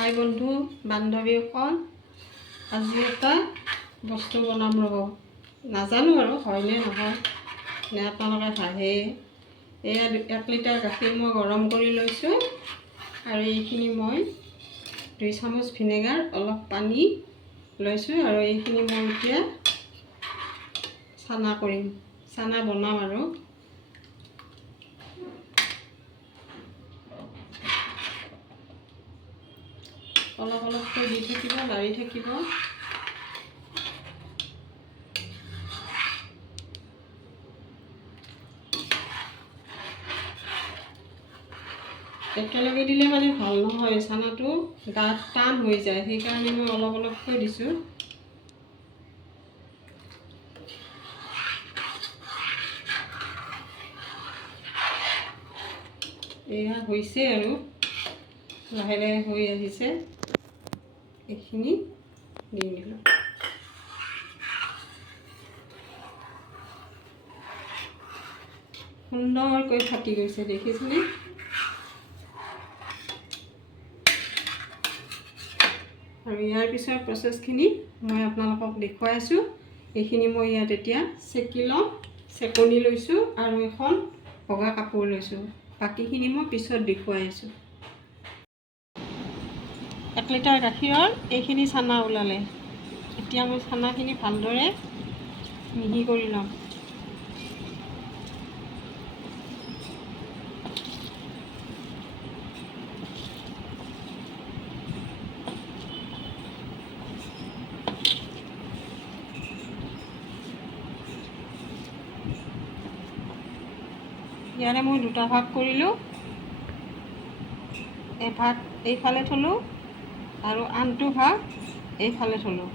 হাই বন্ধু বান্ধৱীসকল, আজি এটা বস্তু বনাম ৰ'ব। নাজানো আৰু হয়নে নহয়, নে আপোনালোকে হাঁহে। এয়া 1 লিটাৰ গাখীৰ মই গৰম কৰি লৈছোঁ আৰু এইখিনি মই 2 চামুচ ভিনেগাৰ, অলপ পানী লৈছোঁ আৰু এইখিনি মই এতিয়া চানা কৰিম, চানা বনাম আৰু। অলপ অলপকৈ দি থাকিব, লাৰি থাকিব। একেলগে দিলে মানে ভাল নহয়, চানাটো গাত টান হৈ যায়, সেইকাৰণে মই অলপ অলপকৈ দিছোঁ। এয়া হৈছে আৰু লাহে লাহে হৈ আহিছে, এইখিনি দি দিলোঁ। সুন্দৰকৈ ফাটি গৈছে, দেখিছেনে? আৰু ইয়াৰ পিছৰ প্ৰচেছখিনি মই আপোনালোকক দেখুৱাই আছোঁ। এইখিনি মই ইয়াত এতিয়া চেকি ল'ম, চেকনি লৈছোঁ আৰু এখন বগা কাপোৰ লৈছোঁ। বাকীখিনি মই পিছত দেখুৱাই আছোঁ। 1 লিটাৰ গাখীৰৰ এইখিনি চানা ওলালে। এতিয়া মই চানাখিনি ভালদৰে মিহি কৰি ল'ম। ইয়াৰে মই 2টা ভাগ কৰিলোঁ, এভাগ এইফালে থলোঁ আৰু আনটো ভাগ এইফালে থলোঁ।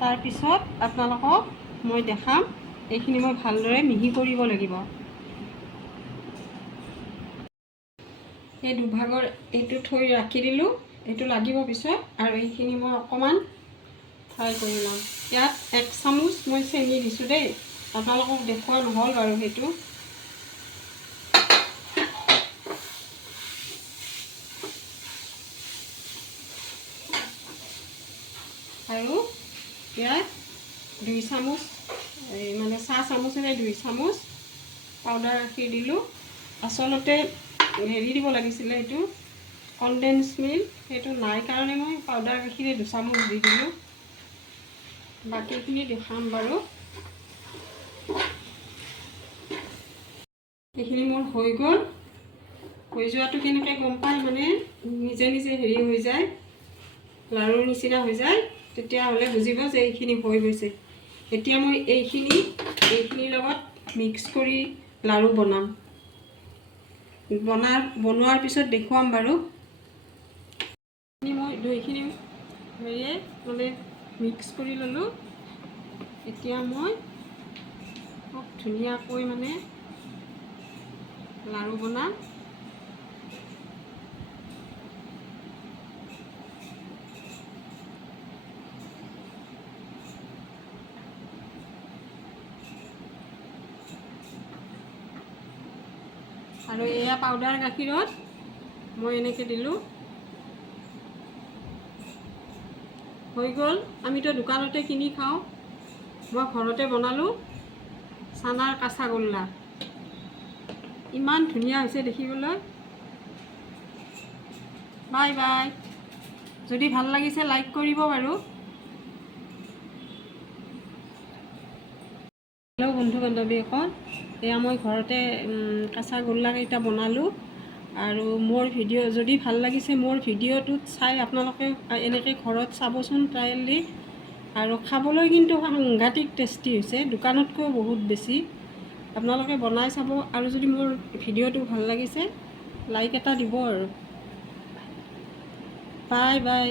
তাৰপিছত আপোনালোকক মই দেখাম, এইখিনি মই ভালদৰে মিহি কৰিব লাগিব। এই দুভাগৰ এইটো থৈ ৰাখি দিলোঁ, এইটো লাগিব পিছত, আৰু এইখিনি মই অকণমান ফ্ৰাই কৰি ল'ম। ইয়াত 1 চামুচ মই চেনি দিছোঁ দেই, আপোনালোকক দেখুওৱা নহ'ল বাৰু সেইটো। আৰু ইয়াত 2 চামুচ, মানে চাহ চামুচেৰে 2 চামুচ পাউডাৰ গাখীৰ দিলোঁ। আচলতে হেৰি দিব লাগিছিলে, এইটো কনডেন্স মিল্ক, সেইটো নাই কাৰণে মই পাউডাৰ গাখীৰে 2 চামুচ দি দিলোঁ। বাকীখিনি দেখাম বাৰু। এইখিনি মোৰ হৈ গ'ল। হৈ যোৱাটো কেনেকৈ গম পায়, মানে নিজে নিজে হেৰি হৈ যায়, লাৰুৰ নিচিনা হৈ যায়, তেতিয়াহ'লে বুজিব যে এইখিনি হৈ গৈছে। এতিয়া মই এইখিনিৰ লগত মিক্স কৰি লাৰু বনাম। বনোৱাৰ পিছত দেখুৱাম বাৰু। মই দৈখিনি হেৰিয়ে মানে মিক্স কৰি ল'লোঁ। এতিয়া মই খুব ধুনীয়াকৈ মানে লাৰু বনাম। আৰু এয়া পাউডাৰ গাখীৰত মই এনেকৈ দিলোঁ। হৈ গ'ল। আমিতো দোকানতে কিনি খাওঁ, মই ঘৰতে বনালোঁ চানাৰ কাঁচাগোল্লা। ইমান ধুনীয়া হৈছে দেখিবলৈ। Bye bye. যদি ভাল লাগিছে লাইক কৰিব বাৰু। হেল্ল' বন্ধু বান্ধৱীসকল, এয়া মই ঘৰতে কাঁচাগোল্লাকেইটা বনালোঁ। আৰু মোৰ ভিডিঅ' যদি ভাল লাগিছে, মোৰ ভিডিঅ'টোত চাই আপোনালোকে এনেকৈ ঘৰত চাবচোন ট্ৰায়েল দি। আৰু খাবলৈ কিন্তু সাংঘাতিক টেষ্টি হৈছে, দোকানতকৈ বহুত বেছি। আপোনালোকে বনাই চাব, আৰু যদি মোৰ ভিডিঅ'টো ভাল লাগিছে লাইক এটা দিব আৰু। Bye bye.